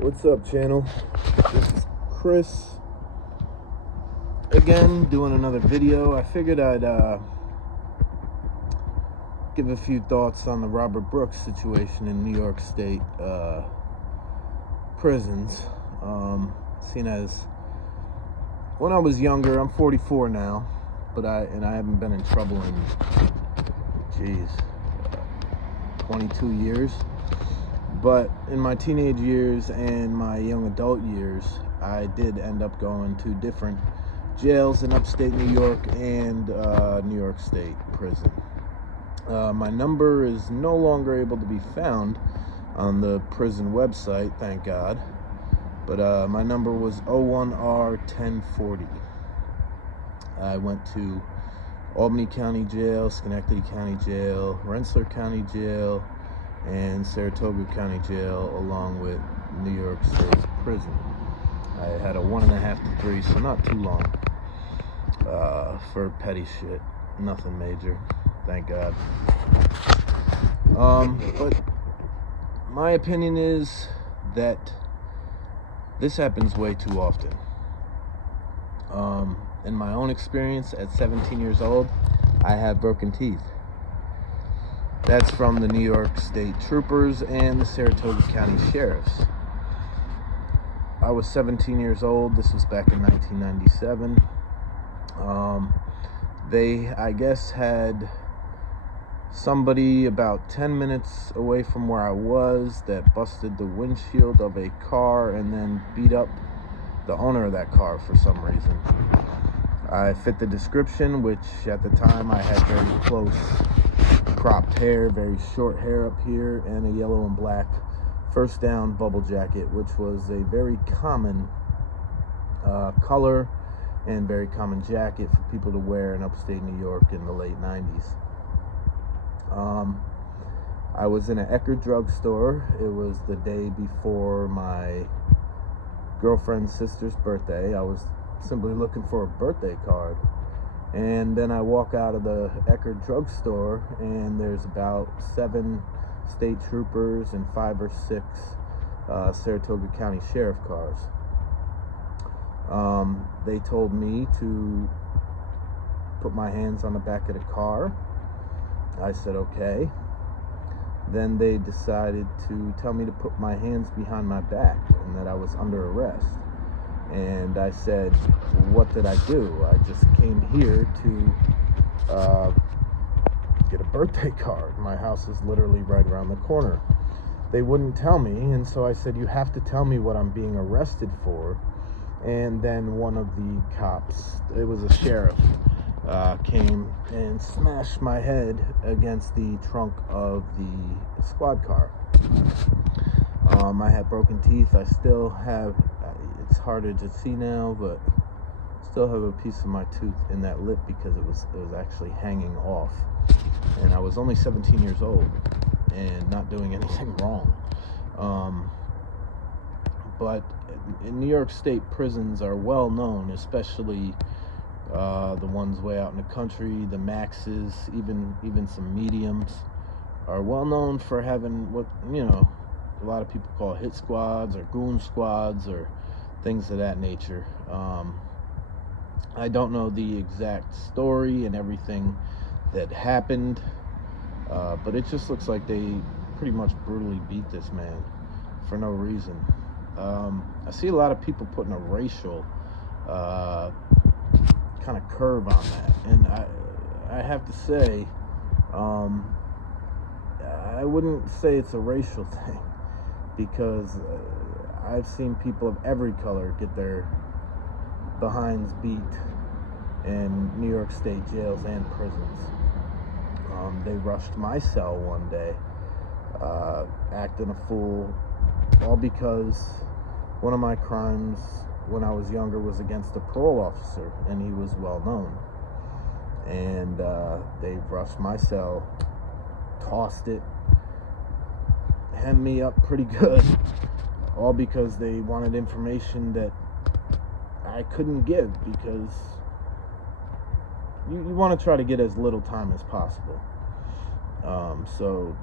What's up, channel? This is Chris again, doing another video. I figured I'd give a few thoughts on the Robert Brooks situation in New York State prisons. Seen as when I was younger, I'm 44 now, but I haven't been in trouble in 22 years. But in my teenage years and my young adult years, I did end up going to different jails in upstate New York and New York State prison. My number is no longer able to be found on the prison website, thank God. But my number was 01R1040. I went to Albany County Jail, Schenectady County Jail, Rensselaer County Jail, and Saratoga County Jail, along with New York State Prison. I had a 1.5 to 3, so not too long, for petty shit, nothing major, thank God. But my opinion is that this happens way too often. In my own experience, at 17 years old, I have broken teeth. That's from the New York State Troopers and the Saratoga County Sheriffs. I was 17 years old. This was back in 1997. They, I guess, had somebody about 10 minutes away from where I was that busted the windshield of a car and then beat up the owner of that car for some reason. I fit the description, which at the time I had very close cropped hair, very short hair up here, and a yellow and black first down bubble jacket, which was a very common color and very common jacket for people to wear in upstate New York in the late 90s. I was in an Eckerd drugstore. It was the day before my girlfriend's sister's birthday. I was simply looking for a birthday card. And then I walk out of the Eckerd drugstore, and there's about 7 state troopers and 5 or 6 Saratoga County Sheriff cars. They told me to put my hands on the back of the car. I said okay. Then they decided to tell me to put my hands behind my back and that I was under arrest. And I said, what did I do? I just came here to get a birthday card. My house is literally right around the corner. They wouldn't tell me, and so I said, you have to tell me what I'm being arrested for. And then one of the cops, it was a sheriff, came and smashed my head against the trunk of the squad car. I had broken teeth. I still have, it's harder to see now, but still have a piece of my tooth in that lip because it was actually hanging off. And I was only 17 years old and not doing anything wrong. But in New York State prisons are well known, especially the ones way out in the country, the maxes, even some mediums, are well known for having what, a lot of people call hit squads or goon squads or things of that nature. I don't know the exact story and everything that happened, but it just looks like they pretty much brutally beat this man for no reason. I see a lot of people putting a racial kind of curve on that, and I have to say, I wouldn't say it's a racial thing, because I've seen people of every color get their behinds beat in New York State jails and prisons. They rushed my cell one day, acting a fool, all because one of my crimes when I was younger was against a parole officer, and he was well known. And they rushed my cell, tossed it, hemmed me up pretty good, all because they wanted information that I couldn't give, because you want to try to get as little time as possible. So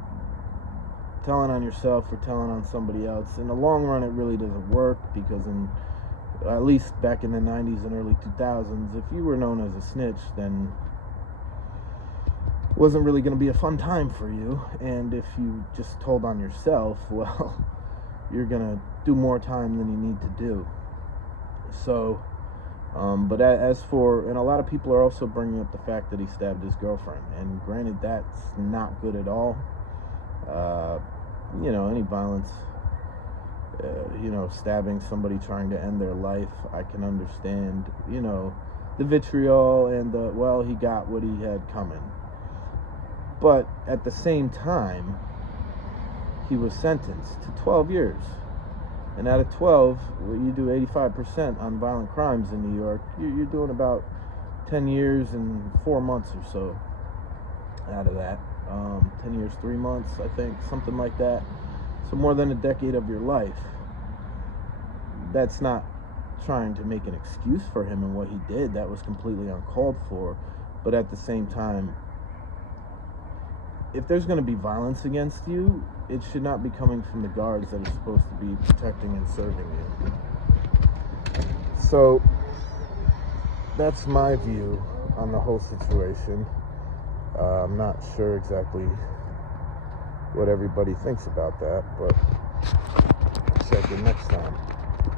telling on yourself or telling on somebody else. In the long run, it really doesn't work, because at least back in the 90s and early 2000s, if you were known as a snitch, then it wasn't really going to be a fun time for you. And if you just told on yourself, well, you're going to do more time than you need to do. So, but as for, and a lot of people are also bringing up the fact that he stabbed his girlfriend, and granted, that's not good at all. Any violence, stabbing somebody trying to end their life, I can understand, the vitriol and he got what he had coming. But at the same time, he was sentenced to 12 years. And out of 12, you do 85% on violent crimes in New York, you're doing about 10 years and 4 months or so out of that. 10 years, 3 months, I think, something like that. So more than a decade of your life. That's not trying to make an excuse for him and what he did. That was completely uncalled for. But at the same time, if there's going to be violence against you, it should not be coming from the guards that are supposed to be protecting and serving you. So that's my view on the whole situation. I'm not sure exactly what everybody thinks about that, but check in next time.